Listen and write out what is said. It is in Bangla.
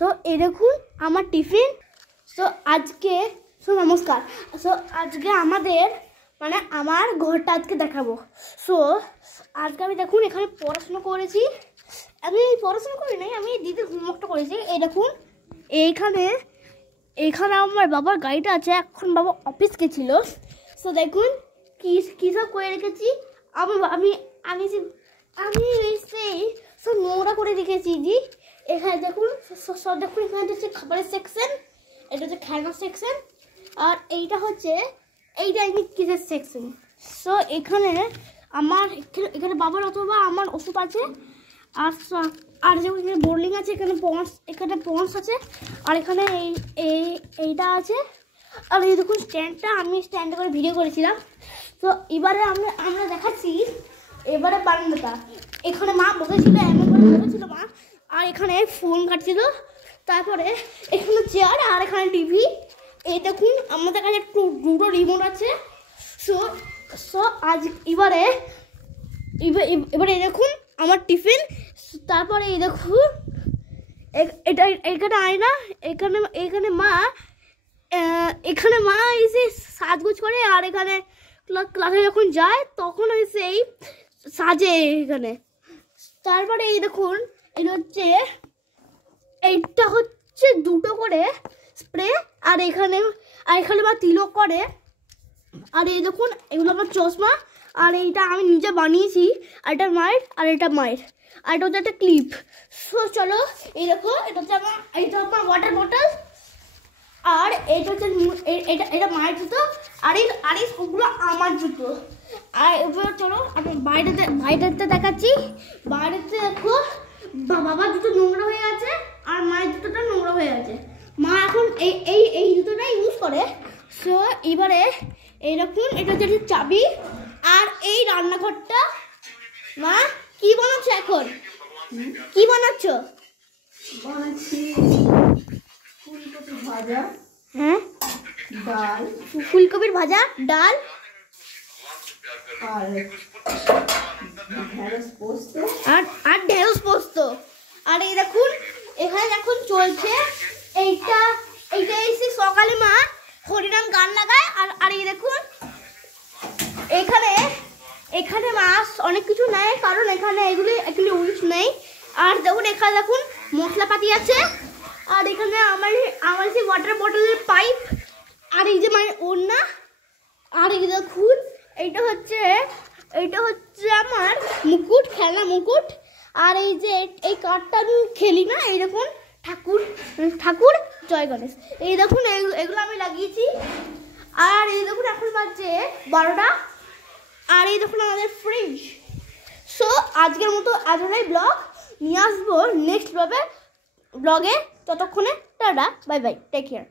তো এই দেখুন আমার টিফিন। সো আজকে নমস্কার। সো আজকে আমাদের মানে আমার ঘরটা আজকে দেখাবো। সো আজকে আমি দেখুন এখানে পড়াশোনা করেছি। আমি পড়াশোনা করি নাই, আমি দিদির হোমওয়ার্কটা করেছি। এই দেখুন এইখানে আমার বাবার গাড়িটা আছে। এখন বাবা অফিস গেছিল। সো দেখুন কী সব করে রেখেছি। আমি আমি আমি আমি সেই সব নোংরা করে রেখেছি। জি এখানে দেখুন সব দেখুন, এখানে হচ্ছে খাবারের সেকশন, এটা হচ্ছে খেলনার সেকশন, আর এইটা হচ্ছে কিসের সেকশন। সো এখানে আমার এখানে বাবার অথবা আমার ওষুধ আছে। আর যেমন এখানে বোর্ডিং আছে, এখানে পন্স আছে, আর এখানে এইটা আছে। আর এই দেখুন স্ট্যান্ডটা, আমি স্ট্যান্ডে করে ভিডিও করেছিলাম। তো এবারে আমরা দেখাচ্ছি এবারে বারান্দাটা। এখানে মা বসেছিল, এমন করে বসেছিল মা, আর এখানে ফোন কাটছিল। তারপরে এখানে চেয়ার, আর এখানে টিভি। এই দেখুন আমাদের কাছে দুটো রিমোট আছে। সো আজ এবারে দেখুন আমার টিফিন। তারপরে এই দেখুন এখানে আয়না, এখানে মা এসে সাজগোজ করে, আর এখানে ক্লাসে যখন যায় তখন এসে এই সাজে এখানে। তারপরে এই দেখুন এইটা হচ্ছে দুটো করে স্প্রে, আর এখানে মা তিলক করে। আর এই দেখুন এগুলো আমার চশমা, আর এইটা আমি নিজে বানিয়েছি। আর এটা মায়ের, আর এটা হচ্ছে একটা ক্লিপ। সো চলো এই দেখো, এটা হচ্ছে আমার ওয়াটার বটল, আর এইটা হচ্ছে এটা মায়ের জুতো, আর এই সবগুলো আমার জুতো। আর এবার চলো আমি বাইরেতে দেখাচ্ছি। বাইরেতে দেখো বাবার জুতো নোংরা হয়ে আছে, আর মায়ের জুতোটা নোংরা হয়ে আছে। মা এখন এই জুতোটা ইউজ করে। সো এবারে এইরকম এটা হচ্ছে চাবি। আর এই রান্নাঘরটা। মা কি বানাচ্ছ এখন? কি বানাচ্ছ? ফুলকপি ভাজা, হ্যাঁ, ডাল, ফুলকপির ভাজা, ডাল, আর ঢেঁড়স পোস্ত। আর ঢেঁড়স পোস্ত। আর এই দেখুন এখানে এখন চলছে এইটা এসে সকালে মা হরিনাম গান লাগায়। আর এই দেখুন এখানে মাছ অনেক কিছু নেয়, কারণ এখানে এগুলি উইচ নেই। আর দেখুন এখানে দেখুন মশলাপাতি আছে। আর এখানে আমার সেই ওয়াটার বোতলের পাইপ, আর এই যে মানে ওড়না। আর এই দেখুন এইটা হচ্ছে আমার মুকুট, খেলনা মুকুট। আর এই যে এই কার্ডটা আমি খেলি না, এই দেখুন ঠাকুর জয় গণেশ। এই দেখুন এগুলো আমি লাগিয়েছি। আর এই দেখুন এখন বাজছে 12টা। আর এই দেখুন আমাদের ফ্রিজ। সো আজকের মতো এতটাই ব্লগ, নিয়ে আসবো নেক্সট ব্লগে। ততক্ষণে tata, bye bye, take care.